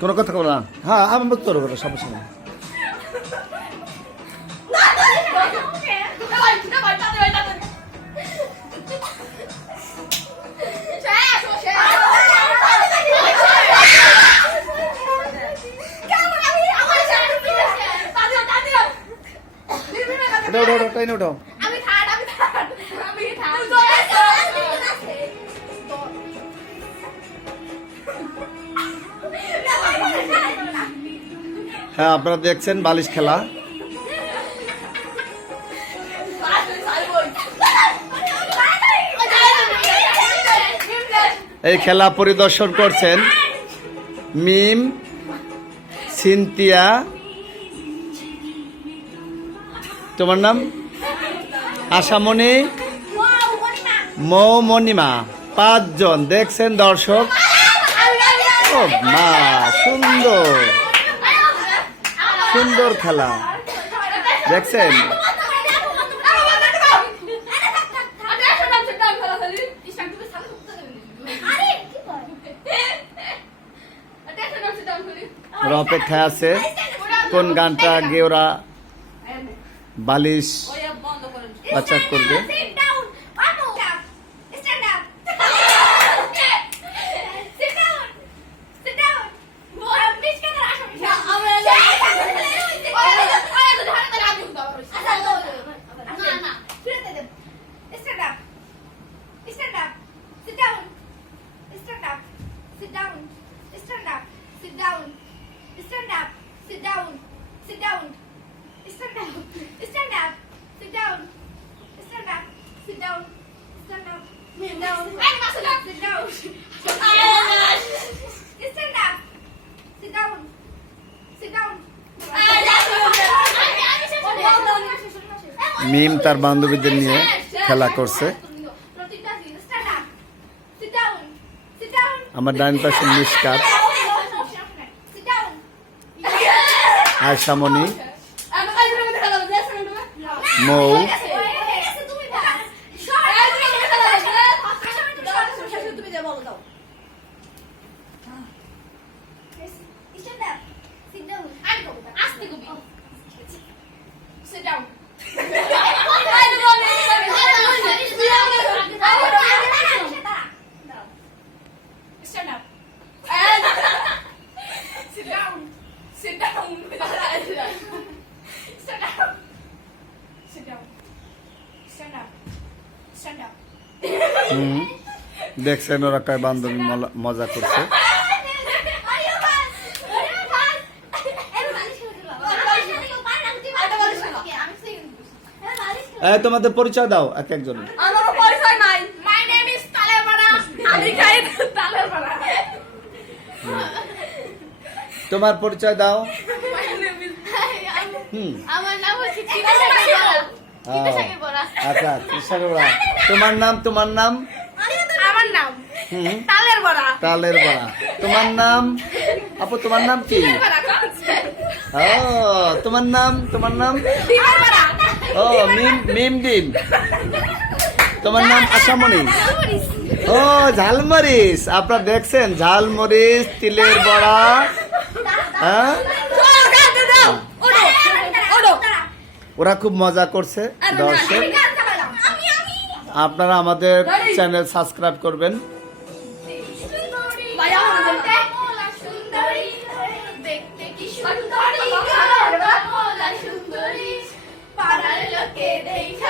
কোনো কথা বলো না। হ্যাঁ আমি বুঝতে পারবো না, সমস্যা নেই। ওটাও হ্যাঁ, আপনারা দেখছেন বালিশ খেলা। এই খেলা পরিদর্শন করছেন মিম, সিনথিয়া, তোমার নাম আশামণি, মৌমণিমা, 5 জন দেখছেন দর্শক। ও মা, সুন্দর সুন্দর খেলা দেখছেন। ওরা অপেক্ষায় আছে কোন গানটা গিয়ে ওরা বালিশ বাচ্চা করবে। মিম তার বান্ধবীদের নিয়ে খেলা করছে। আমার ডান পাশে মিশকাত, আয়শামণি, মৌ, দেখছেন ওরা কয় বান্ধবী মজা করছে। তোমাদের পরিচয় দাও এক একজন। তোমার পরিচয় দাও। আচ্ছা, তোমার নাম? তোমার নাম? তালের বড়া। তোমার নাম আপু? তোমার নাম কি? ও তোমার নাম? তোমার নাম? ও মিম ডিম। তোমার নাম আশামণি। ও ঝালমরিচ। আপনারা দেখছেন ঝালমরিচ, তিলের বড়া। হ্যাঁ, ওরা খুব মজা করছে দর্শক। আপনারা আমাদের চ্যানেল সাবস্ক্রাইব করবেন। দেখতে কি সুন্দরী, পাড়ার লোকে দেখা